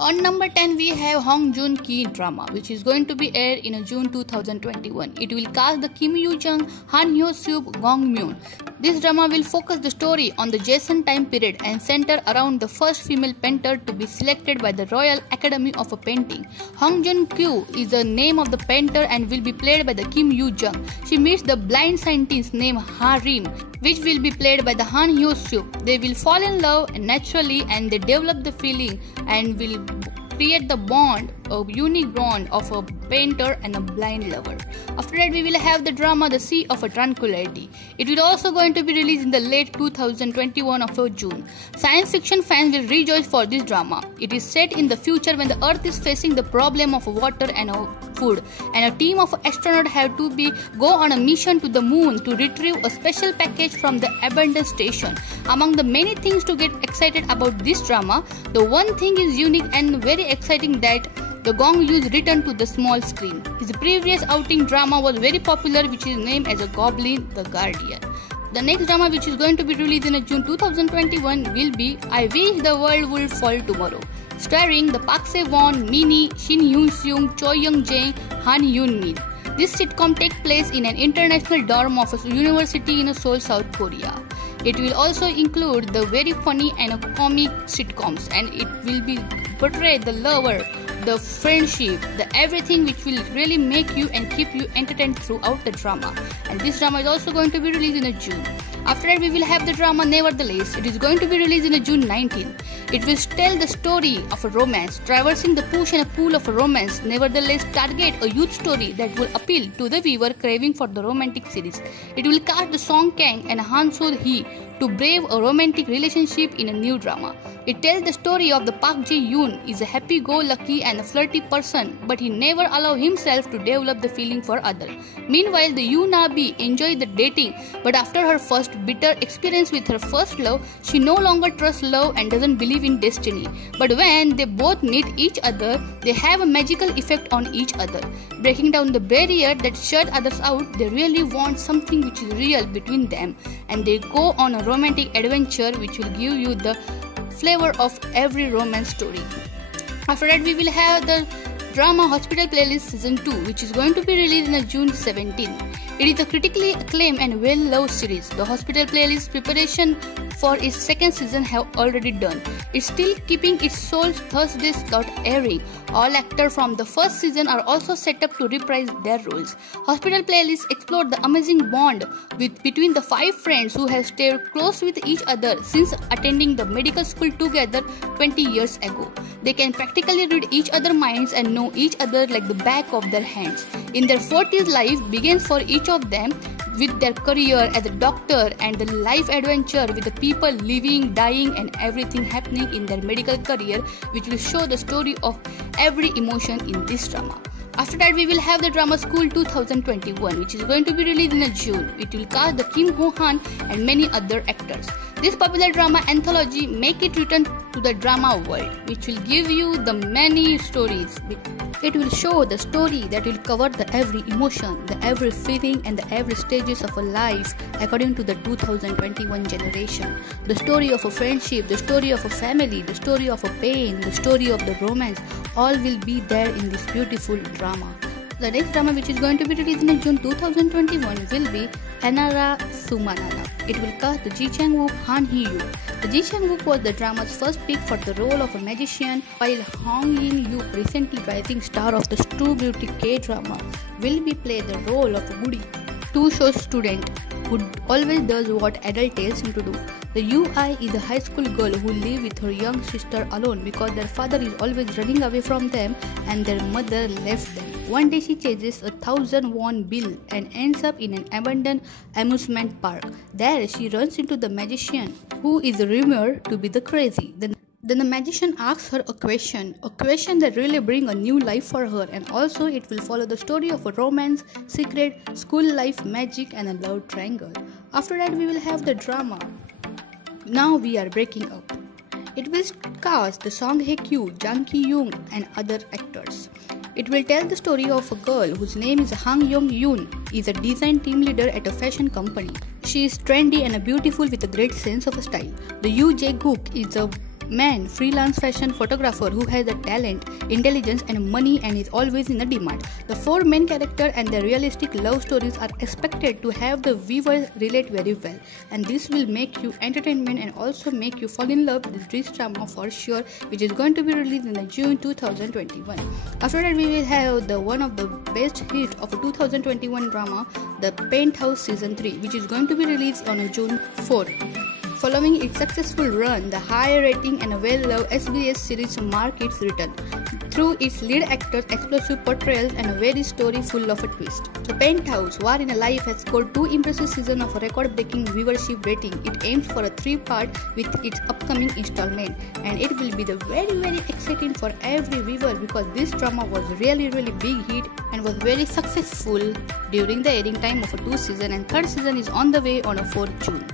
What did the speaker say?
On number 10, we have Hong Joon-ki drama, which is going to be aired in June 2021. It will cast the Kim Yoo-jung, Han Hyo-seop, Gong Myun. This drama will focus the story on the Joseon time period and center around the first female painter to be selected by the Royal Academy of Painting. Hong Joon-kyu is the name of the painter and will be played by the Kim Yoo-jung. She meets the blind scientist named Ha-rim, which will be played by the Han Hyo-seop. They will fall in love naturally and they develop the feeling and will create the bond, a unique bond of a painter and a blind lover. After that, we will have the drama The Sea of Tranquility. It will also going to be released in the late 2021 of June. Science fiction fans will rejoice for this drama. It is set in the future when the Earth is facing the problem of water and food, and a team of astronauts have to go on a mission to the moon to retrieve a special package from the abandoned station. Among the many things to get excited about this drama, the one thing is unique and very exciting that the Gong Yoo's return to the small screen. His previous outing drama was very popular, which is named as a Goblin the Guardian. The next drama, which is going to be released in June 2021, will be I Wish the World Would Fall Tomorrow, starring the Park Se-won, Minnie, Shin Hyun-seung, Choi Young-jae, Han Yoon-min. This sitcom takes place in an international dorm of a university in Seoul, South Korea. It will also include the very funny and comic sitcoms, and it will be portray the lover, the friendship, the everything which will really make you and keep you entertained throughout the drama. And this drama is also going to be released in June. After that, we will have the drama Nevertheless. It is going to be released in June 19. It will tell the story of a romance, traversing the push and pull of a romance. Nevertheless, target a youth story that will appeal to the viewer craving for the romantic series. It will cast the Song Kang and Han So-hee to brave a romantic relationship in a new drama. It tells the story of the Park Jae-yoon is a happy-go-lucky and a flirty person, but he never allows himself to develop the feeling for others. Meanwhile, the Yoo Na-bi enjoys the dating, but after her first bitter experience with her first love, she no longer trusts love and doesn't believe in destiny. But when they both meet each other, they have a magical effect on each other. Breaking down the barrier that shut others out, they really want something which is real between them, and they go on a romantic adventure which will give you the flavor of every romance story. After that, we will have the drama Hospital Playlist Season 2, which is going to be released in June 17. It is a critically acclaimed and well-loved series. The Hospital Playlist preparation for its second season have already done. It's still keeping its sole Thursdays without airing. All actors from the first season are also set up to reprise their roles. Hospital Playlist explored the amazing bond between the 5 friends who have stayed close with each other since attending the medical school together 20 years ago. They can practically read each other's minds and know each other like the back of their hands. In their 40s, life begins for each of them with their career as a doctor and the life adventure with the people living, dying and everything happening in their medical career, which will show the story of every emotion in this drama. After that, we will have the drama School 2021, which is going to be released in June. It will cast the Kim Ho-han and many other actors. This popular drama anthology make it return to the drama world, which will give you the many stories. It will show the story that will cover the every emotion, the every feeling and the every stages of a life according to the 2021 generation. The story of a friendship, the story of a family, the story of a pain, the story of the romance, all will be there in this beautiful drama. The next drama, which is going to be released in June 2021, will be Anara Sumanala. It will cast the Ji Chang-wook, Han Hee-yoon. The Ji Chang-wook was the drama's first pick for the role of a magician, while Hong Yin-yook, recently rising star of the True Beauty K-drama, will be play the role of a goody two-show student who always does what adult tells him to do. The UI is a high school girl who lives with her young sister alone because their father is always running away from them and their mother left them. One day she chases a 1,000 won bill and ends up in an abandoned amusement park. There she runs into the magician, who is rumored to be the crazy. Then the magician asks her a question that really brings a new life for her, and also it will follow the story of a romance, secret, school life, magic and a love triangle. After that, we will have the drama Now We Are Breaking Up. It will cast the Song Hye-kyo, Jang Ki-young and other actors. It will tell the story of a girl whose name is Han Young-yoon, is a design team leader at a fashion company. She is trendy and beautiful with a great sense of style. The Yoo Jae-gook is a man, freelance fashion photographer who has the talent, intelligence and money and is always in the demand. The four main characters and their realistic love stories are expected to have the viewers relate very well, and this will make you entertainment and also make you fall in love with this drama for sure, which is going to be released in the June 2021. After that, we will have the one of the best hit of a 2021 drama, The Penthouse Season 3, which is going to be released on June 4. Following its successful run, the high rating and well-loved SBS series marks its return through its lead actors' explosive portrayals and a very story full of a twist. The Penthouse, War in a Life, has scored 2 impressive seasons of a record-breaking viewership rating. It aims for a 3-part with its upcoming installment, and it will be the very exciting for every viewer because this drama was really big hit and was very successful during the airing time of a 2 season, and 3rd season is on the way on a 4th June.